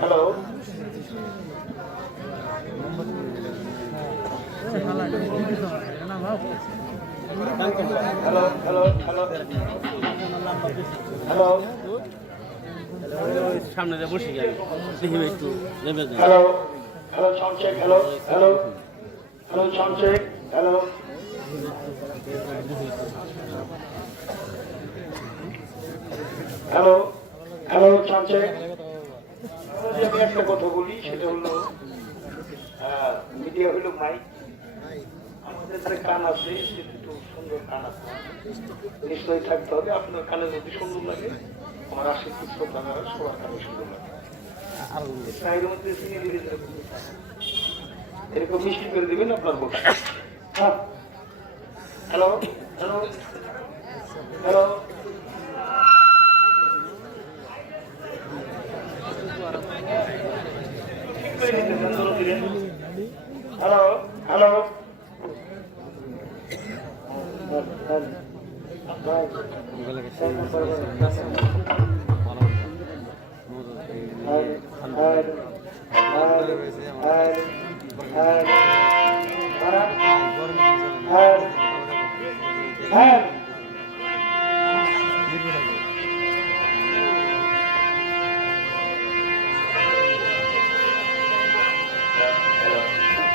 Hello hello hello hello hello সামনে বসে যাবে দেখি একটু hello hello sound check hello hello hello sound check hello hello hello sound check আমি একটা কথা বলি সেটা হলো মিডিয়া হলো মাইক আমাদের যে কান আছে সেটা একটু সুন্দর কান আছে নিশ্চয়ই থাকতে হবে আপনার কানে যদি সুন্দর লাগে আমার আশিক শ্রোতারা সবার কানে সুন্দর লাগে এর মধ্যে এরকম মিষ্টি করে দিবেন আপনার মুখে hello hello hello hello hello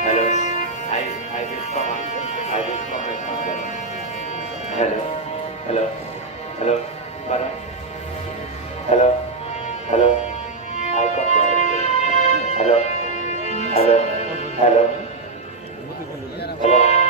Hello, I will come. I will come and come. Hello, hello, hello, Mara. Hello, hello, I come there. Hello, hello, hello, hello.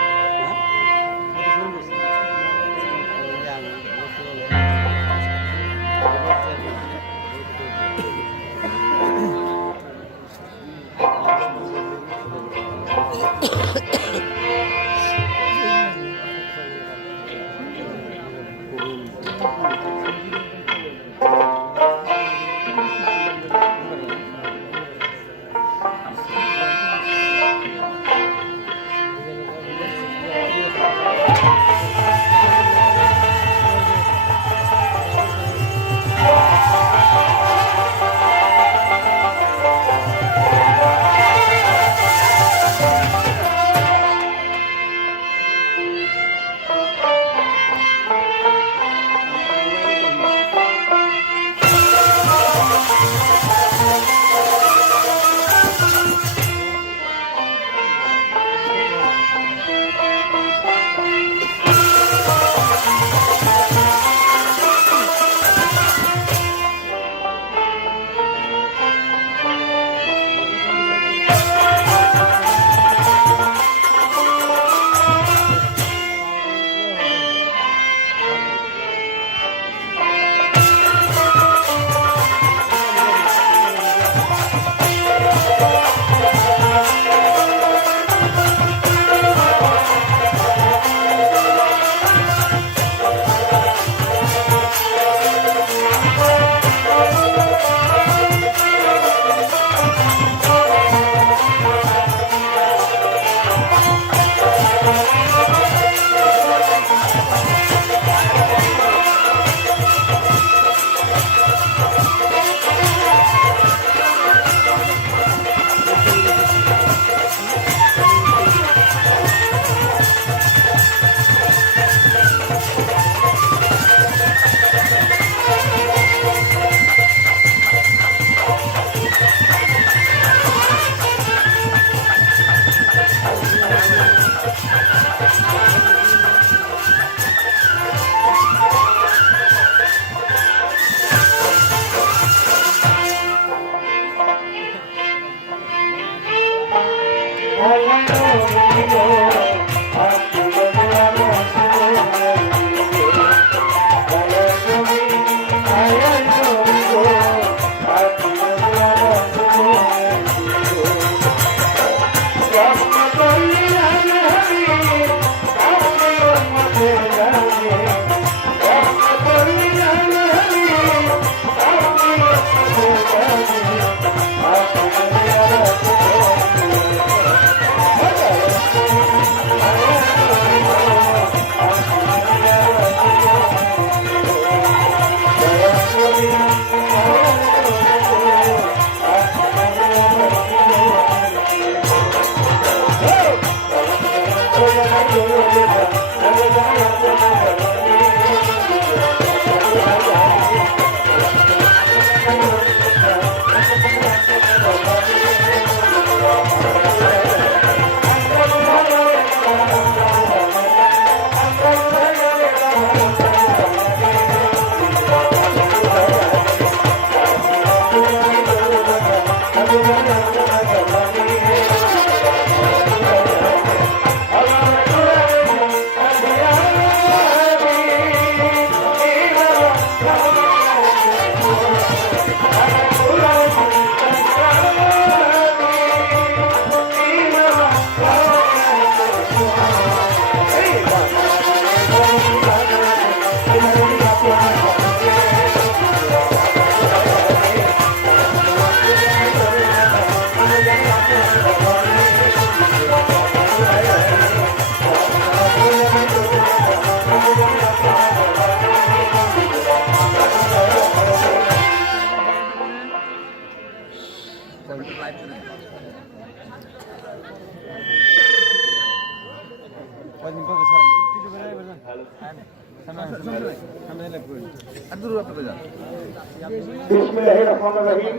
বিসমিল্লাহির রহমানির রহিম।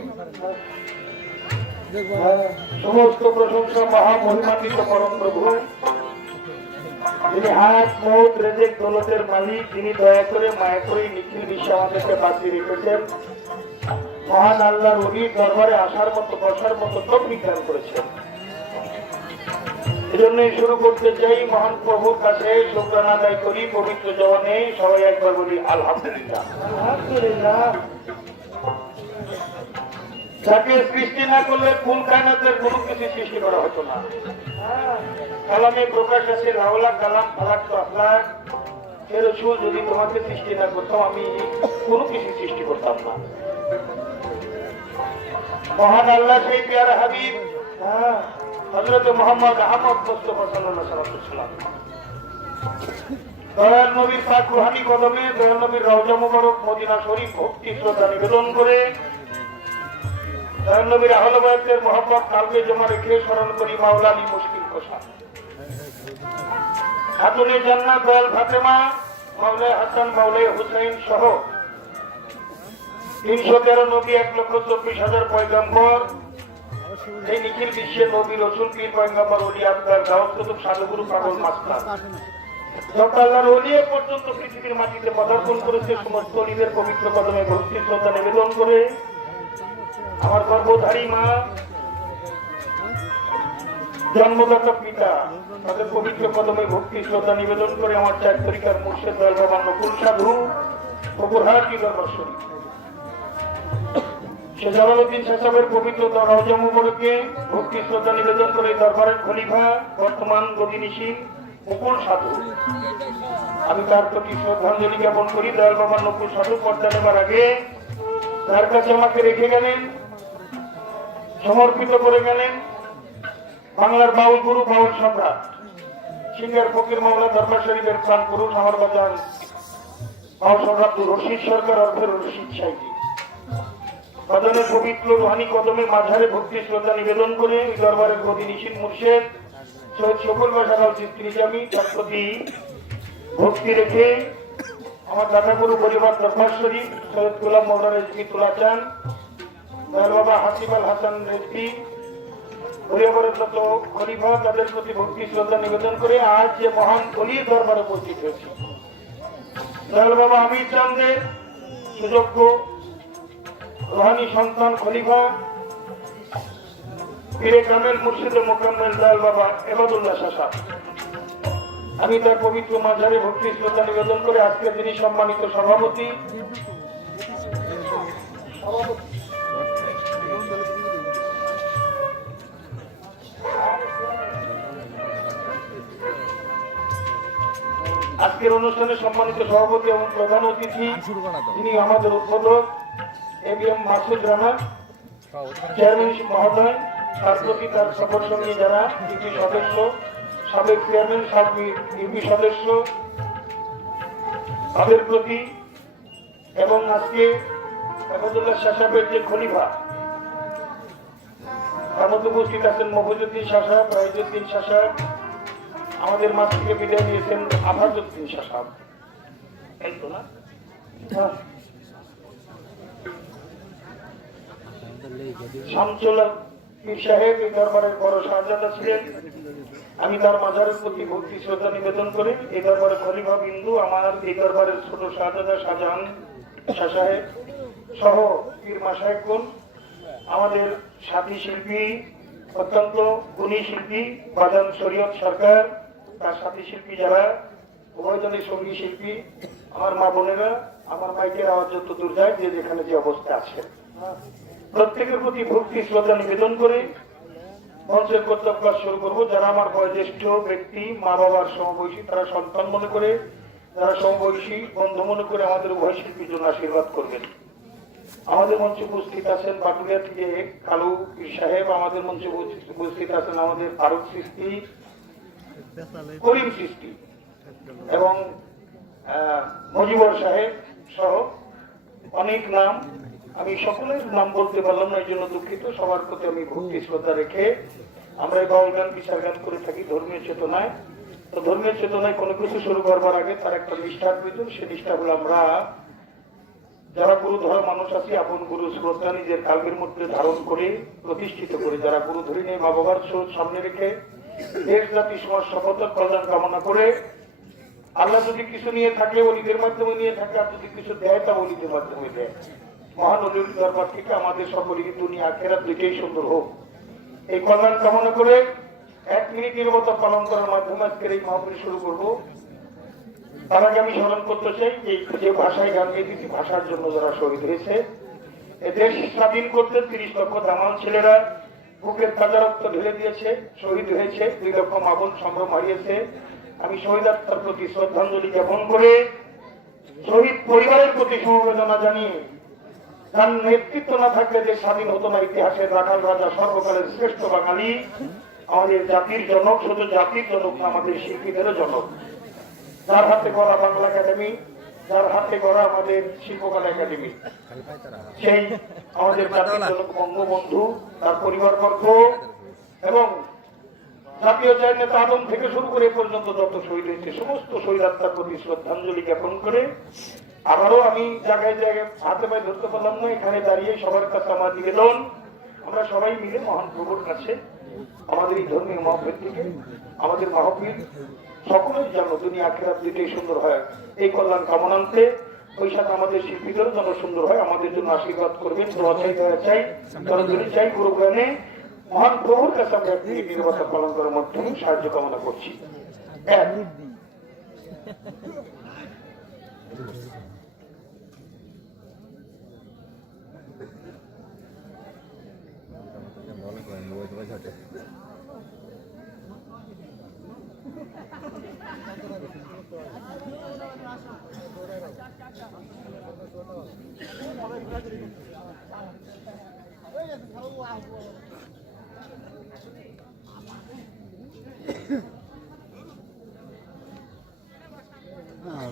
সমস্ত প্রশংসা মহামহিমান্বিত পরম প্রভু, যিনি হাত মৌত রেজেক দৌলতের মালিক, যিনি দয়া করে মায়া করে নিখিল বিশ্বে আমাদেরকে বাঁচিয়ে রেখেছেন। মহান আল্লাহর ওলির দরবারে আসার মতো বসার মতো তৌফিক দান করেছেন। এজন্যই শুরু করতে চাই মহান প্রভুর কাছে শুকরানা আদায় করি পবিত্র জবানে সবাই একবার বলি আলহামদুলিল্লাহ। আলহামদুলিল্লাহ। যাকে সৃষ্টি না করলে কুল কায়নাতের কোনো কিছু সৃষ্টি করা হতো না। কালামে প্রকাশ আছে লাউলা কালাম ফালাক তো আফলাক। হে রাসূল, যদি তোমাকে সৃষ্টি না করতাম আমি কোনো কিছু সৃষ্টি করতাম না। মহান আল্লাহ সেই প্যারা হাবিব হযরত মুহাম্মদ আহমদ মুস্তাফা সাল্লাল্লাহু আলাইহি ওয়াসাল্লাম দয়াল নবীর পাক রুহানি কদমে দয়াল নবীর রওজা মুবারক মদিনা শরীফ ভক্তি শ্রদ্ধা নিবেদন করে দয়াল নবীর আহলে বায়তের মহব্বত কালবে জমা রেখে স্মরণ করি মাওলা আলী মুশকিল কোষা খাতুনে জান্নাত দয়াল ফাতেমা মাওলানা হাসান মাওলানা হুসাইন সহ 313 নবী 1,24,000 পয়গম্বর, এই নিখিল বিশ্বে নবী রাসূল পীর পয়গম্বর ওলি আবদার গাউস কুতুব সাধুগুরু পাগল মাস্টার যত আল্লাহর ওলি পর্যন্ত পৃথিবীর মাটিতে পদার্পণ করেছে, সমস্ত ওলিদের পবিত্র কদমে ভক্তি শ্রদ্ধা নিবেদন করে আমার গর্ভধারী মা, জন্মদাতা পিতা, তাদের পবিত্র কদমে ভক্তি শ্রদ্ধা নিবেদন করে আমার চার তরিকার মুর্শিদ দয়াল বাবা নকুল সাধু অপরহাটি দরবার শরীফ সে জালালউদ্দিন সাহেবের পবিত্র রওজা মুবারকে ভক্তি শ্রদ্ধা নিবেদন করে দরবারের খলিফা বর্তমান গদিনিশীল মুকুল সাধু, আমি তার প্রতি শ্রদ্ধাঞ্জলি জ্ঞাপন করি। দয়াল বাবা নকুল সাধু পর্দা নেবার আগে তার কাছে আমাকে রেখে গেলেন, সমর্পিত করে গেলেন বাংলার বাউল গুরু বাউল সম্রাট সিঙ্গার ফকির মাওলা দরবার শরীফের প্রাণ পুরুষ আমার বাজান বাউল সম্রাট রশিদ সরকার অর্থের রশিদ সাইজি বাজানের পবিত্র রুহানি কদমে মাঝারে ভক্তি শ্রদ্ধা নিবেদন করে দরবারের গদিনিশীল মুর্শিদ সৈয়দ শকুল বাশার আল চিস্তি নিজামী তার প্রতি ভক্তি রেখে আমার দাদা গুরু পরিবার দরবার শরীফ সৈয়দ গোলাম মওলানা রেজভী তুলা চান দয়াল বাবা হাসিব আল হাসান রেজভী পরিবারের যত খলিফা তাদের প্রতি ভক্তি শ্রদ্ধা নিবেদন করে আজ যে মহান অলির দরবারে উপস্থিত হয়েছে দয়াল বাবা আমির চাঁদের সুযোগ্য রুহানি সন্তান খলিফা পীরে কামেল মুর্শিদে মোকাম্মেল দয়াল বাবা এবাদুল্লাহ শাহ, আমি তার পবিত্র মাঝারে ভক্তি শ্রদ্ধা নিবেদন করে আজকে যিনি সম্মানিত সভাপতি আজকের অনুষ্ঠানে সম্মানিত সভাপতি এবং প্রধান অতিথি যিনি আমাদের উদ্বোধক এবিএম মাসুদ রানা চেয়ারম্যান মহোদয়, তার প্রতি তার সকল সঙ্গে যারা ইউপি সদস্য, সাবেক চেয়ারম্যান, সাবেক ইউপি সদস্য তাদের প্রতি, এবং আজকে আহমদুল্লাহ সাহেবের যে খলিফা তার মধ্যে উপস্থিত আছেন মফিজউদ্দিন শাহ সাহেব, রাইজউদ্দিন শাহ সাহেব, আমাদের মাঝ থেকে বিদায় নিয়েছেন আফাজউদ্দিন শাহ সাহেব, এই তো না শামসুল্লাহ পীর সাহেব এই দরবারের বড় শাহজাদা ছিলেন। আমি তার মাজারের প্রতি ভক্তি শ্রদ্ধা নিবেদন করে এই দরবারের খলিফা বিন্দু আমার এই দরবারের ছোট শাহজাদা শাহজাহান শাহ সাহেব সহ পীর মাশায়েখগণ, আমাদের সাথী শিল্পী অত্যন্ত গুণী শিল্পী বাজান শরীয়ত সরকার, তার সাথী শিল্পী যারা উভয়জনের সঙ্গী শিল্পী, আমার মা বোনেরা, আমার মাইকের আওয়াজ যত দূর যায় যে যেখানে যে অবস্থা আছে প্রত্যেকের প্রতি ভক্তি শ্রদ্ধা নিবেদন করে মঞ্চের কর্তব্য কাজ শুরু করবো। যারা আমার বয়োজ্যেষ্ঠ ব্যক্তি, মা বাবার সমবয়সী, তারা সন্তান মনে করে, যারা সমবয়সী বন্ধু মনে করে আমাদের উভয় শিল্পীর জন্য আশীর্বাদ করবেন। আমাদের মঞ্চে উপস্থিত আছেন পাটুলিয়া থেকে কালু পীর সাহেব, আমাদের মঞ্চে উপস্থিত আছেন আমাদের ফারুক সৃষ্টি, করিম সৃষ্টি এবং মজিবর সাহেব সহ অনেক নাম, আমি সকলের নাম বলতে পারলাম না, এই জন্য দুঃখিত। সবার প্রতি আমি ভক্তি শ্রদ্ধা রেখে আমরা এই বাউল গান বিচার গান করে থাকি ধর্মীয় চেতনায়। তো ধর্মীয় চেতনায় কোনো কিছু শুরু করবার আগে তার একটা নিষ্ঠার প্রয়োজন। সেই নিষ্ঠাগুলো আমরা যারা গুরু ধরা মানুষ আছি, আপন গুরু শ্রদ্ধা নিজের কালবের মধ্যে ধারণ করে প্রতিষ্ঠিত করে, যারা গুরু ধরে নিয়ে মা বাবার স্রোত সামনে রেখে দেশ জাতি সমাজ সফলতার কল্যাণ কামনা করে, আল্লাহ যদি কিছু নিয়ে থাকে অলিদের মাধ্যমে নিয়ে থাকে, আর যদি কিছু দেয় তা অলিদের মাধ্যমে দেয়। মহান অলির দরবার থেকে আমাদের সকলের দুনিয়া আখেরাত দুইটাই সুন্দর হোক, এই কল্যাণ কামনা করে 1 মিনিট নিরবতা পালন করার মাধ্যমে আজকের এই মাহফিল শুরু করবো। তার আগে আমি স্মরণ করতে চাই যে ভাষায় গান গেয়েছি, ভাষার জন্য যারা শহীদ হয়েছে, এ দেশ স্বাধীন করতে 30 লক্ষ দামাল ছেলেরা বুকের কাজা রক্ত ঢেলে দিয়েছে, শহীদ হয়েছে, 2 লক্ষ মা বোন সম্ভ্রম হারিয়েছে। আমি শহীদ আত্মার প্রতি শ্রদ্ধাঞ্জলি জ্ঞাপন করে শহীদ পরিবারের প্রতি সমবেদনা জানিয়ে, যার নেতৃত্ব না থাকলে যে স্বাধীন হতো না, ইতিহাসের রাখাল রাজা সর্বকালের শ্রেষ্ঠ বাঙালি, আমাদের জাতির জনক, শুধু জাতির জনক না, আমাদের শিল্পীদেরও জনক, যার হাতে গড়া বাংলা একাডেমি, যার হাতে গড়া আমাদের শিল্পকলা একাডেমি, সেই আমাদের জাতির জনক বঙ্গবন্ধু, তার পরিবারবর্গ এবং জাতীয় জয় নেতা আদম থেকে শুরু করে পর্যন্ত যত শহীদ হয়েছে সমস্ত শহীদ আত্মার প্রতি শ্রদ্ধাঞ্জলি জ্ঞাপন করে, আবারও আমি জায়গায় জায়গায় হাতে পায়ে ধরতে পারলাম না, এখানে দাঁড়িয়ে সবার কাছে আমার নিবেদন, আমরা সবাই মিলে মহান প্রভুর কাছে আমাদের এই ধর্মীয় মাহফিল থেকে, আমাদের মাহফিল সকলের জন্য দুনিয়া আখিরাত দুইটাই সুন্দর হয়, এই কল্যাণ কামনান্তে ওই সাথে আমাদের শিল্পীদেরও যেন সুন্দর হয়, আমাদের জন্য আশীর্বাদ করবেন, দোয়া চাই, দয়া চাই, করজনী চাই, গুরুজ্ঞানে মহান প্রভুর কাছে আমরা নির্বাচন পালন করার মাধ্যমে সাহায্য কামনা করছি।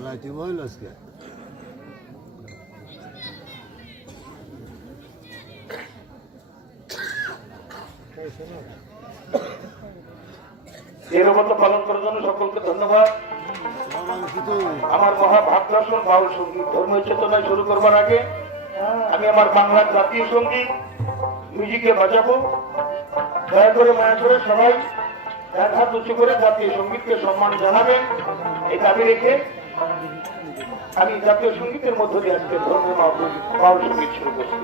রাইতে বইল আজকে নিরবতা পালন করার জন্য সকলকে ধন্যবাদ। আমার মহাভাগ্যাসন বাউল সঙ্গীত ধর্মীয় চেতনায় শুরু করবার আগে আমি আমার বাংলার জাতীয় সঙ্গীত মিউজিকে বাজাবো। দয়া করে মায়া করে সবাই এক হাত উঁচু করে জাতীয় সঙ্গীতকে সম্মান জানাবেন, এই দাবি রেখে আমি জাতীয় সঙ্গীতের মধ্য দিয়ে আজকে ধর্মীয় বাউল সঙ্গীত শুরু করছি।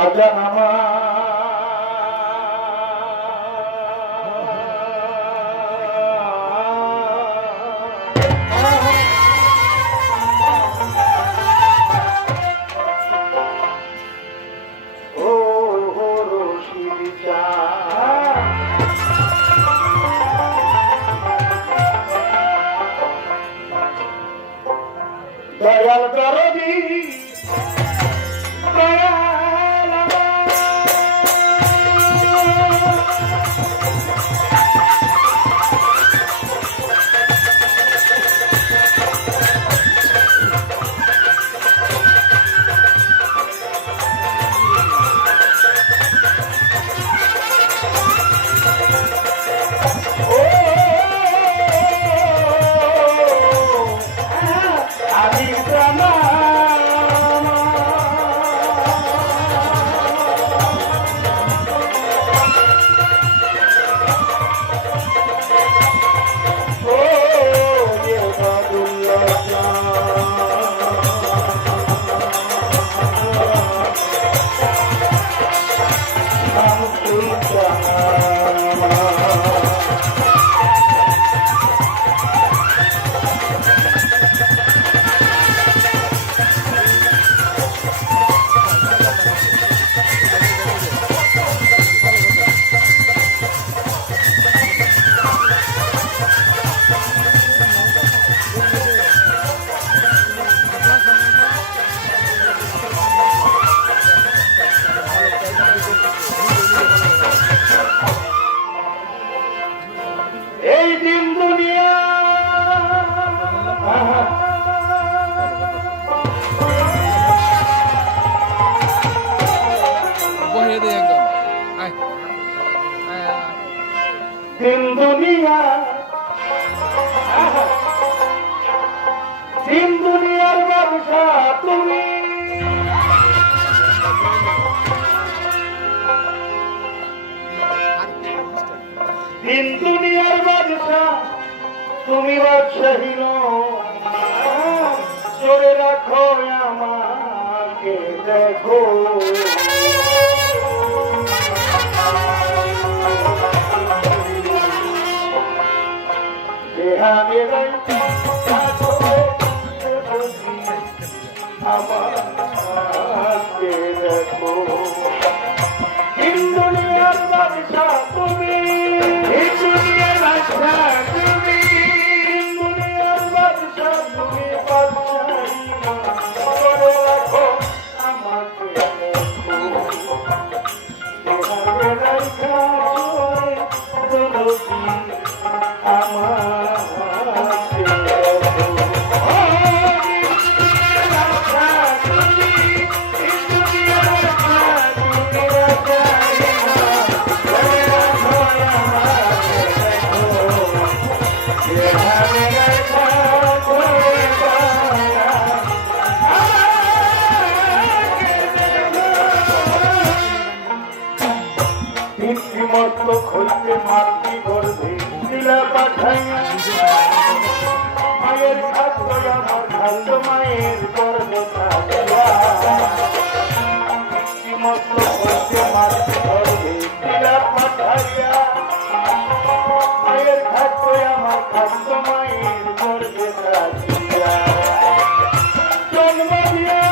বাজান আমার ও রশিদ চাঁদ দয়াল দরদি দয়াল আমি জানা এই দিন দুনিয়া দিন দুনিয়া দিন দুনিয়ার ব্যবসা তুমি দিন দুনিয়ার ব্যবসা তুমি বাদশাহী চড়ে রাখো আমাকে দেখো আমাকে দেখো দিন দুনিয়ার ব্যবসা তুমি দুনিয়ার ব্যবসা তুমি দুনিয়ার ব্যবসা তুমি করে রাখো আমাকে মস্ত খইতে মাতৃ গর্ভে দিলা পাঠাইয়া মায়ের খাদ্য আমার খাদ্য মায়ের গর্ভ থাকিয়া মস্ত খইতে মাতৃ গর্ভে দিলা পাঠাইয়া মায়ের খাদ্য আমার খাদ্য মায়ের গর্ভে থাকিয়া জন্ম দিয়া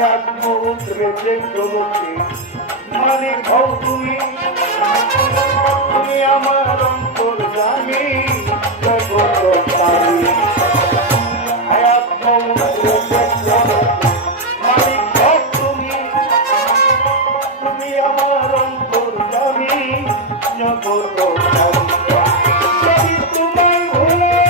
হায়াত মৌত রেখে চলছে মালিক হও তুমি, তুমি আমার অন্তর জানি জগৎকারী। হায়াত মৌত রেখে চলছে মালিক হও তুমি, তুমি আমার অন্তর জানি জগৎকারী। যদি তোমায় ভুলে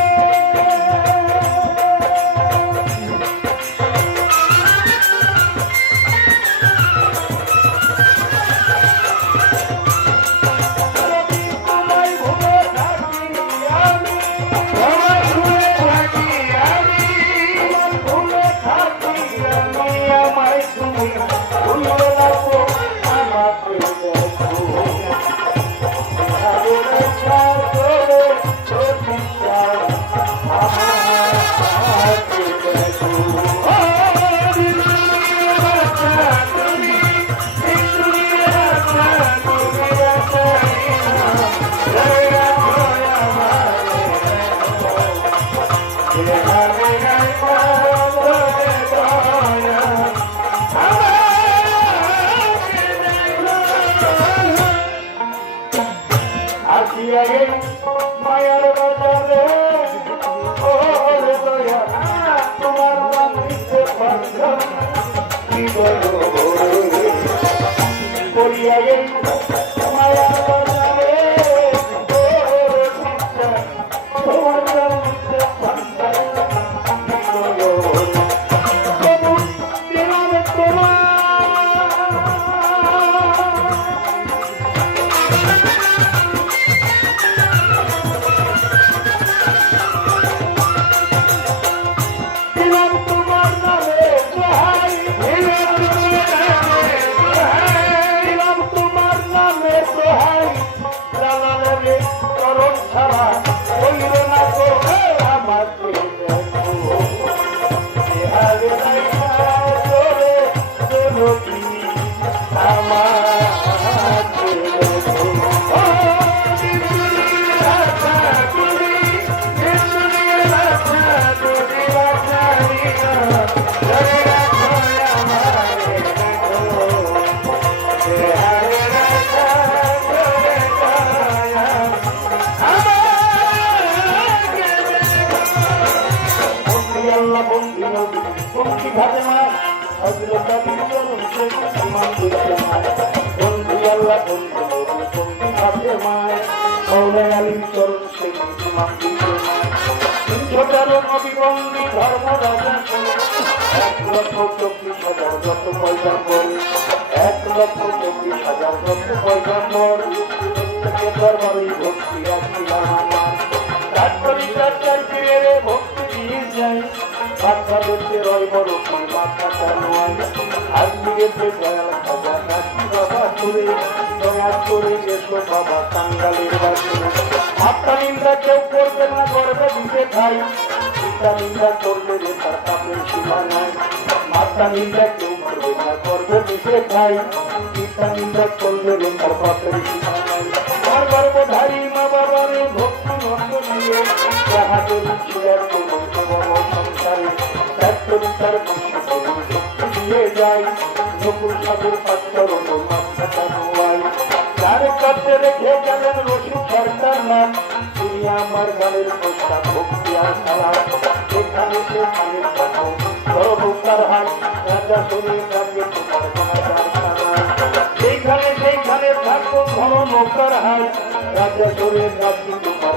মায়ার বাজারে তোমার মানিতে পারলাম কি বলো পড়িয়া গেল মায়ার বাজারে তোমার মানিতে পারলাম কি বলো তোমার অবিবন্দী ধর্ম রাজা 1,24,000 যত পয়সা করে 1,24,000 যত পয়সা করে দরবারই ভক্তি রাখিলাম আমার তারপরে চাইতে ভক্তি দিয়ে যাই বাচ্চা দেখতে রয় বড় মাথাটা নয় আজকে দয়াল খাজা নাকি বাবা করে দয়া করে এসো বাবা কাঙ্গালের বাসে মাথা নিন্দা কেউ করবে না করবে দিতে খাই পিতা নিন্দা করবে রে তার কাপের সীমা নাই মাথা নিন্দা কেউ করবে না করবে দিতে খাই পিতা নিন্দা করবে রে তার কাপের সীমা নাই আর গর্ভধারী মা বাবার ভক্তি নষ্ট দিয়ে যাহাদের ছিলেন সংসারে তার ভক্তি দিয়ে যায় নকুল সাধুর পাত্র মাথাটা নোয়াই যার কাছে রেখে গেলেন রসিদ সরকার নাম তিনি আমার গানের প্রস্তাব ভক্তি আর খেলা সেখানে সেখানে সর্বকার হাত রাজা শরীর কাজে তোমার সেইখানে থাকবো ঘন নৌকার হাল রাজা শরীর কাজে তোমার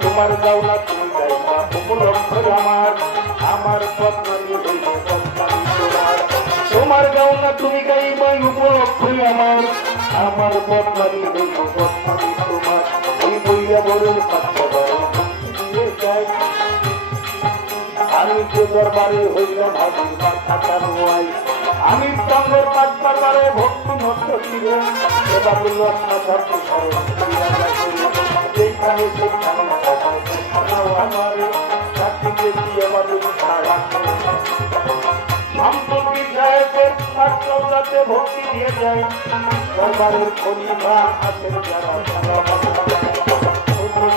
তোমার গাওলা তুমি গাইবা উপলক্ষ আমার পত্নী হইবে পত্নী তোমার গাওলা তুমি গাইবা উপলক্ষই আমার পত্নী হইবে পত্নী তোমার ওই বইয়া বড়ের পাত্র দিয়ে যাই আমি যে দরবারে হইলাম হাজির মাথা নোয়াই আমি চন্দ্রের পাঁচ দরবারে ভক্তি নষ্ট ছিলেন এবার সেইখানে আমার সাক্ষীকে দিয়ে আমাদের শামসুদ্দিন সাহেবের পাঠশালাতে ভক্তি দিয়ে যায় দরবারের খলিফা আছেন যারা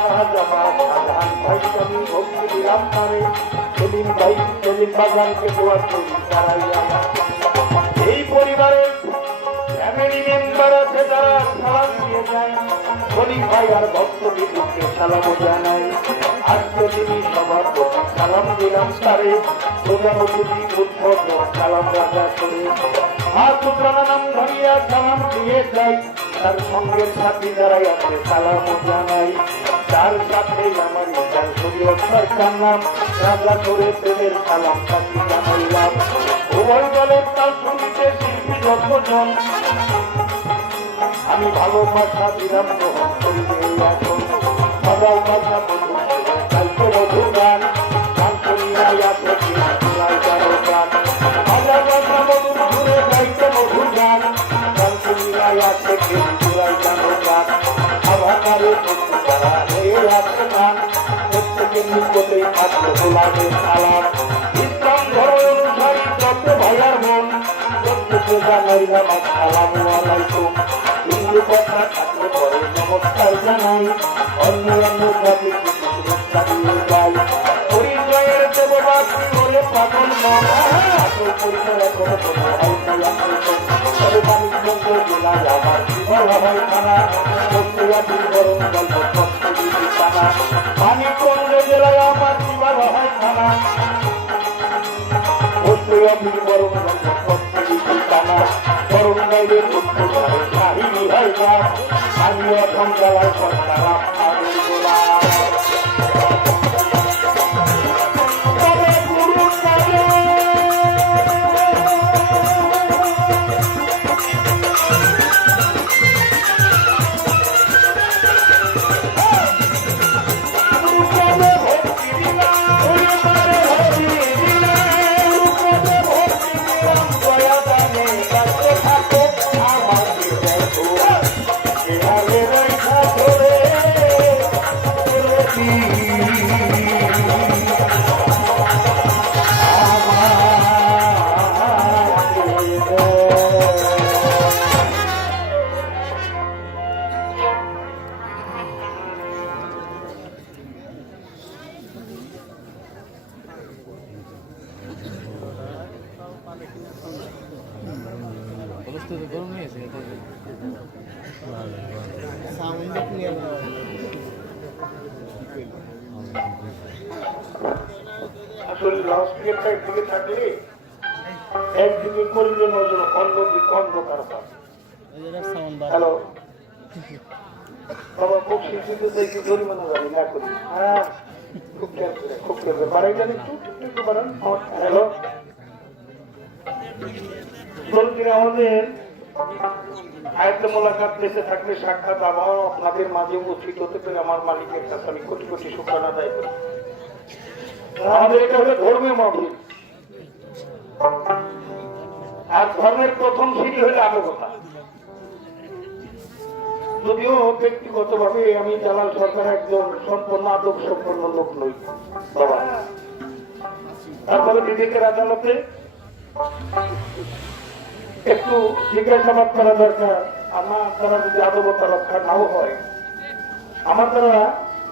শাহজাহান ভাই আমি ভক্তি দিলাম তারে সেলিম ভাই সেলিম বাগানকে দোয়া করি তারাই আমার এই পরিবারের ফ্যামিলি মেম্বার আছে যারা সালাম দিয়ে যায় সেলিম ভাই আর ভক্তবৃন্দকে সালাম জানাই আজকে তিনি সবার প্রতি সালাম দিলাম তারে প্রধানমন্ত্রী উদ্ভব সালাম রাজা করে আর নাম ধরিয়া সালাম দিয়ে যাই তার সঙ্গের সাথী যারাই আছে সালাম জানাই তার সাথে আমার তার শরীয়তার নাম রাজা করে প্রেমের সালাম সাথী জানাইলাম উভয় দলের তার সঙ্গীতে শিল্পী যতজন আমি ভালোবাসা দিলাম গ্রহণ করি এখন ভালোবাসা কালকে মধুর গান গান শুনিয়াই আছে গান ভালোবাসা মধুর ঘুরে গাইতে মধুর গান গান শুনিয়াই আছে চূড়াই গান গান আভাকারে তারা হয়ে আছে গান প্রত্যেকের নিকটেই থাকলো গোলামের সালাম ইসলাম ধর্ম অনুসারী যত ভাইয়ার মন প্রত্যেকে জানাইলাম আসসালামু আলাইকুম হিন্দু কথা থাকলে পরে নমস্কার জানাই অন্য অন্য জাতি শুভেচ্ছা দিয়ে যাই পরিচয়ের দেববাসী হলে পাগল মন আসল পরিচয় কোনো কোনো হয় তবে বাণিজ্য জেলায় আমার জীবন হয় খানা প্রক্রিয়াটির বরং গল্প প্রস্তুতি খানা মানিকগঞ্জ জেলায় আমার জীবন হয় খানা প্রক্রিয়াটির বরং গল্প প্রস্তুতি খানা বরং গাইলে কাহিনী হয় না আমি এখন জেলায় সরকার অবস্থা তো গরম হয়েছে আসলে লাউডস্পিকারটা একদিকে থাকলে একদিকে করলে নজর অন্যদিকে অন্ধকার হয় হ্যালো বাবা খুব শিক্ষিত দেখি জরিমানা জানি না করি হ্যাঁ খুব খেয়াল করে খুব খেয়াল করে বাড়াই জানি একটু বাড়ান হ্যালো আমাদের আয়ত্ত মোলাকাত বেঁচে থাকলে সাক্ষাৎ আবহাওয়া আপনাদের মাঝে উপস্থিত হতে পেরে আমার মালিকের কাছে আমি কোটি কোটি শুকরানা আদায় করি আমাদের এটা হলো ধর্মীয় মাহফিল আর ধর্মের প্রথম সিঁড়ি হলো আলোকতা যদিও ব্যক্তিগত ভাবে আমি জালাল সরকার একজন সম্পূর্ণ আদব সম্পন্ন লোক নই বাবা তারপরে বিবেকের আদালতে একটু জিজ্ঞাসাবাদ করা দরকার আমার দ্বারা যদি আদবতা রক্ষা নাও হয় আমার দ্বারা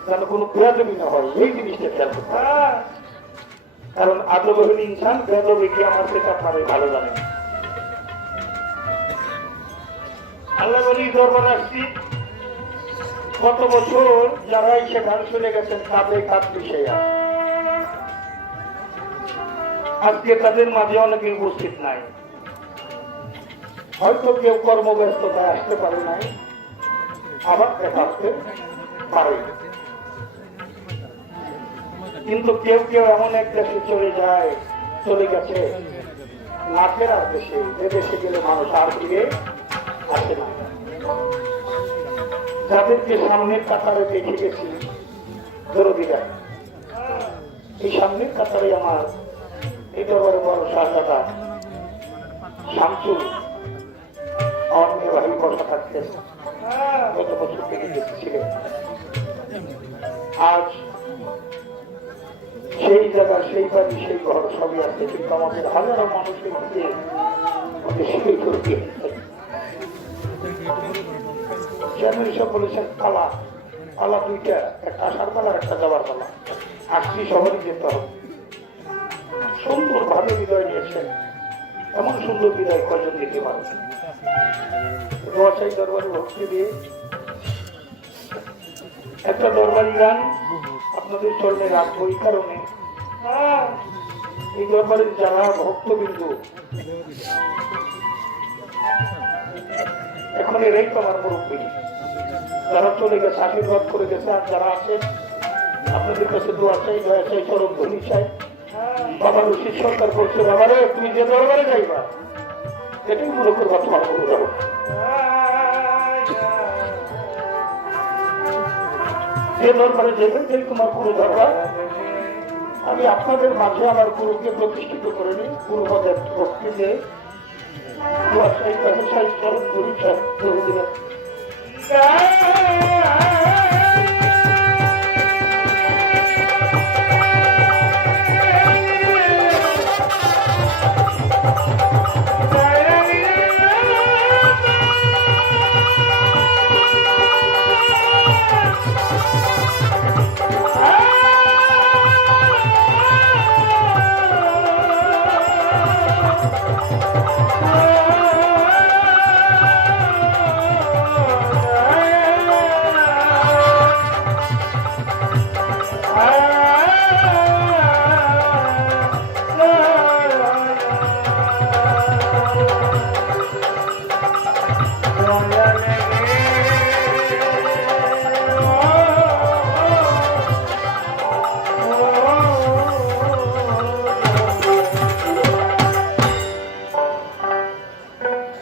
যেন কোনো বেয়াদবি না হয় এই জিনিসটা খেয়াল করতে কারণ আদবহীন ইনসান বেয়াদবি কি আমার সেটা পারে ভালো জানে আল্লাহ বলি দরবার আসছি কত বছর যারা এসে গান শুনে গেছেন কাঁদে কাঁদ বিষয় আজকে তাদের মাঝে অনেকে উপস্থিত নাই হয়তো কেউ কর্মব্যস্ততায় আসতে পারে নাই আবার দেখা আসতে পারে কিন্তু কেউ কেউ এমন এক দেশে চলে গেছে নাচের আর দেশে যে দেশে গেলে মানুষ আর ফিরে আসে না যাদেরকে সামনের কাতারে দেখে গেছি দরদিরা এই সামনের কাতারে আমার এটা বড় শাহজাদা শামসুল আমার মেয়ে ভাই বসা থাকতেন গত বছর থেকে দেখেছিলেন আজ সেই জায়গা সেই বাড়ি সেই ঘর সবই আছে কিন্তু আমাদের হাজারো মানুষের মধ্যে সেই করে সব বলেছেন পালা পালা দুইটা একটা আসার পালা একটা যাবার পালা আসছি সবারই যেতে হবে সুন্দর ভাবে বিদায় নিয়েছেন, এমন সুন্দর বিদায় কয়জন দিতে পারে? দোয়া চাই দরবারে ভক্তি দিয়ে একটা দরবারি গান আপনাদের চরণে রাখবো। এই কারণে এই দরবারের যারা ভক্তবিন্দু এখন এরাই তো আমার মুরব্বী, যারা চলে গেছে আশীর্বাদ করে গেছে, আর যারা আছেন আপনাদের কাছে দোয়া চাই, দয়া চাই, চরম ধনী চাই। বাবা রশিদ সরকার বলছে, বাবারে তুমি যে দরবারে যাইবা এটাই মনে করবা তোমার গুরু যাবো। যে দরবারে যাবেন সেই তোমার গুরু দরবার। আমি আপনাদের মাঝে আমার গুরুকে প্রতিষ্ঠিত করে নিই, গুরুপদের ভক্তি দিয়ে দোয়া চাই, তাদের চাই, চরম ধনী চাই, ধরে দিলেন।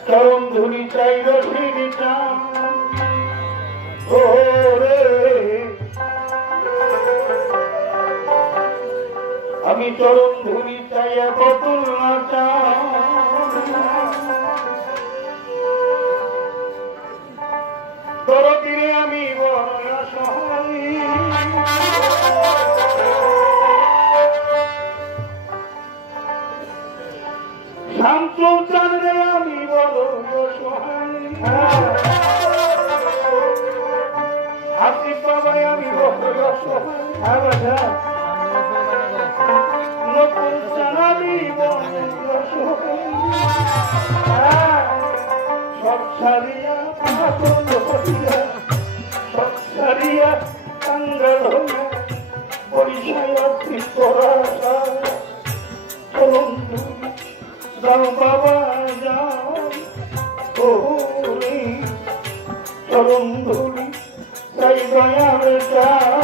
চরম ধুলি চাই রসিদিতা ওরে, আমি চরম ধুলি চাই বতুল নাচা, তরতীরে আমি বড় অসহায়, শামসুল চাঁদরে আমি বড় অসহায়, আসিফ বাবাই আমি বড় অসহায়, নতুন চাঁদি বড় অসহায়, সব ছাড়িয়া পাগল হইয়া, সব ছাড়িয়া কাঙ্গাল হইয়া, পরিচয় আসি তোরা চলুন যাও বাবা যাও, ওরে চরণ ধুলি চাই দয়াল যাও।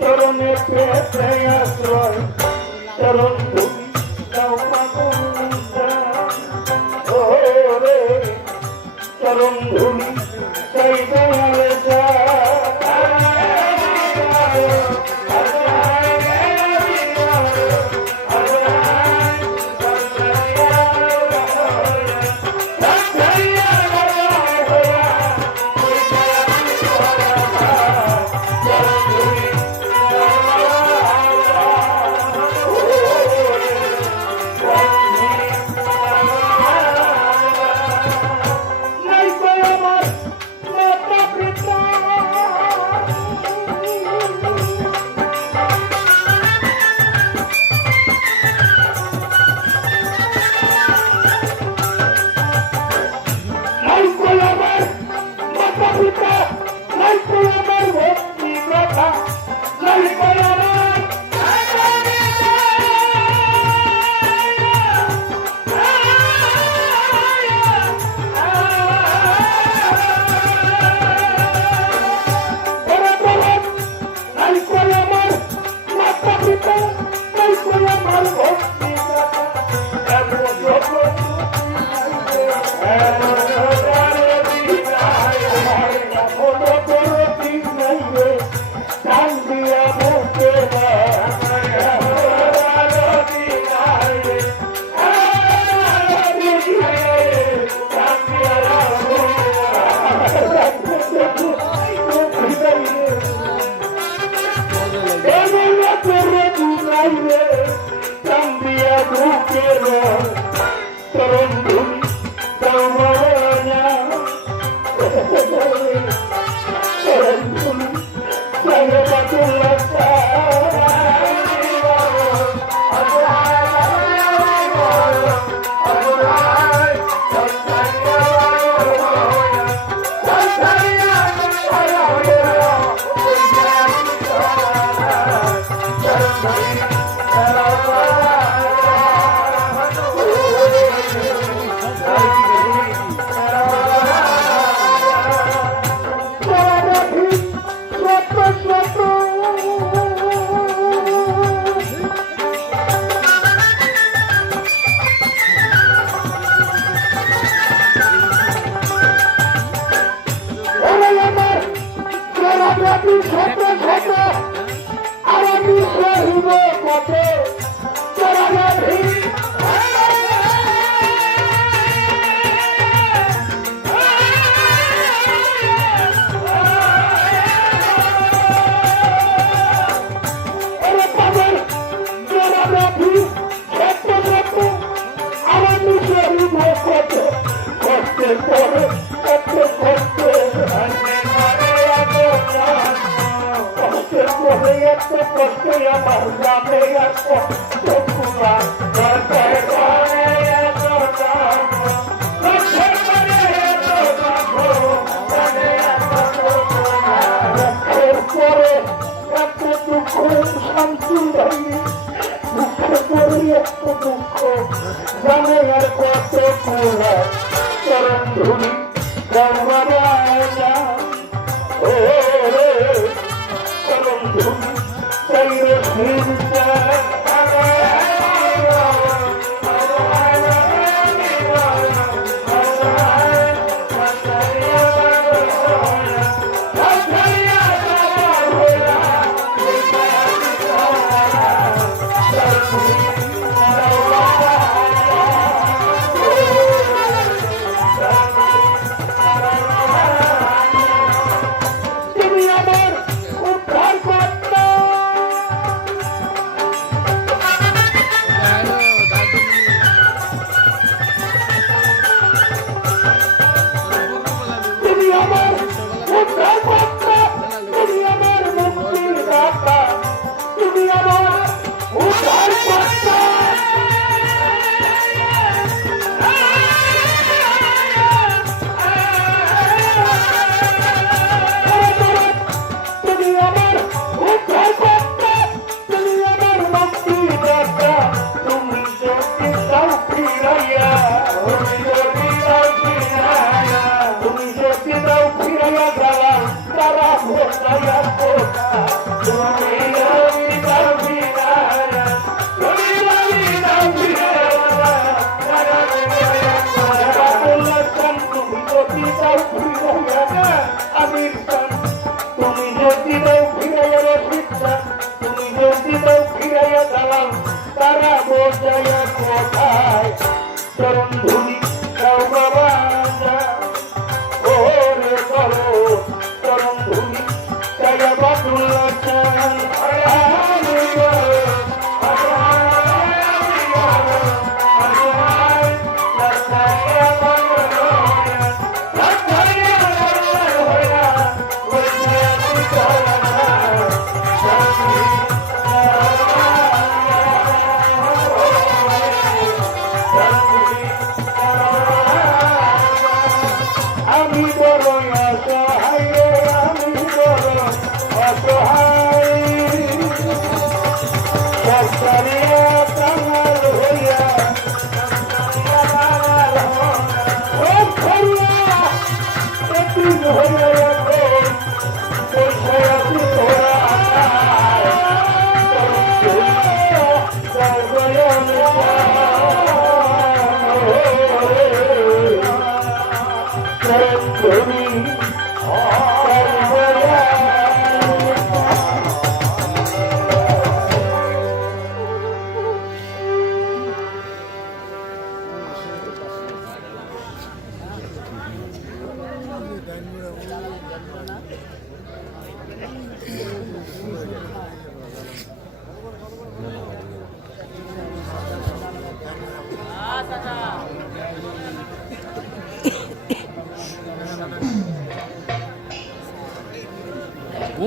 চরণে পেতে আশ্রয়, চরণ ধুলি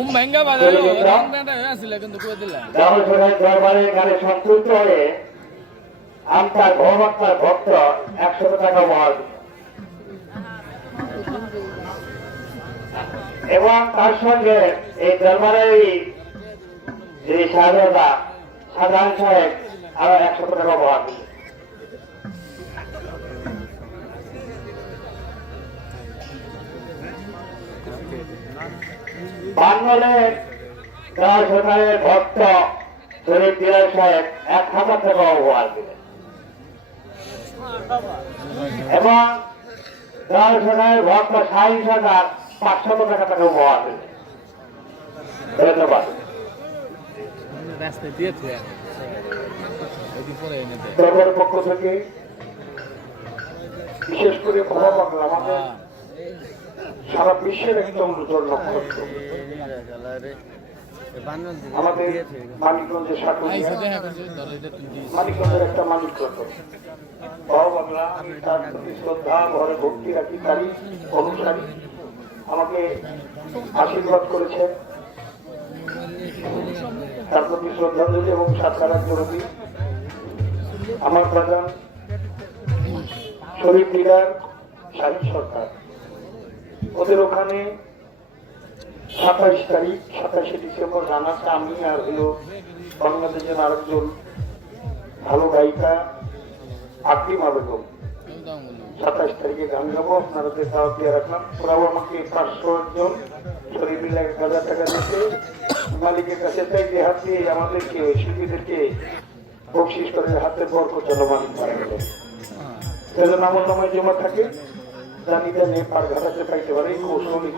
ঘুম ভাঙ্গা বাজালো রং ব্যান্ড আসছিল কিন্তু কই দিলা রামচন্দ্রের দরবারে এখানে সন্তুষ্ট হয়ে আপনার ভগবত্তার ভক্ত 100 টাকা উপহার দিল। এবং তার সঙ্গে এই দরবারের যিনি সাহেবরা সাধারণ সাহেব আরো 100 টাকা উপহার দিল। বাংলাদেশ সরকারের ভক্ত শরীফ দিলার সাহেব 1000 টাকা উপহার দিলেন এবং সরকারের ভক্ত শাহী সরকার 500 টাকা উপহার দিলেন। ধন্যবাদ। রাস্তায় দিয়েছে এদিন পরে এনে দেয় দরবারের পক্ষ থেকে বিশেষ করে ক্ষমা বাংলা আমাদের সারা বিশ্বের একটা উজ্জ্বল নক্ষত্র। আমাদের মানিকগঞ্জের সাকুরিয়া আইসা দেখা করছে ধরো এটা তুই দিস মানিকগঞ্জের একটা মালিক রত বাবা বাংলা, আমি তার প্রতি শ্রদ্ধা ঘরে ভক্তি রাখি, তারই অনুসারী। আমাকে আশীর্বাদ করেছেন, তার প্রতি শ্রদ্ধাঞ্জলি এবং সাক্ষাৎ জরুরি। আমার প্রধান শরীফ লিডার শাহী সরকার, ওদের ওখানে 27 তারিখ 27 ডিসেম্বর জানাচ্ছে আমি আর হলো বাংলাদেশের আরেকজন ভালো গায়িকা আকলিমা বেগম 27 তারিখে গান গাবো। আপনাদের দাওয়াত দিয়ে রাখলাম। ওরাও আমাকে 500 জন শরীফ মিলে 1000 টাকা দিতে মালিকের কাছে তাই যে হাত দিয়ে আমাদেরকে শিল্পীদেরকে বকশিস করে হাতে বরকত যেন মালিক বাড়াবে, সেজন্য আমার নামে জমা থাকে জানি জানে পার ঘাটাতে পাইতে পারে কৌশলী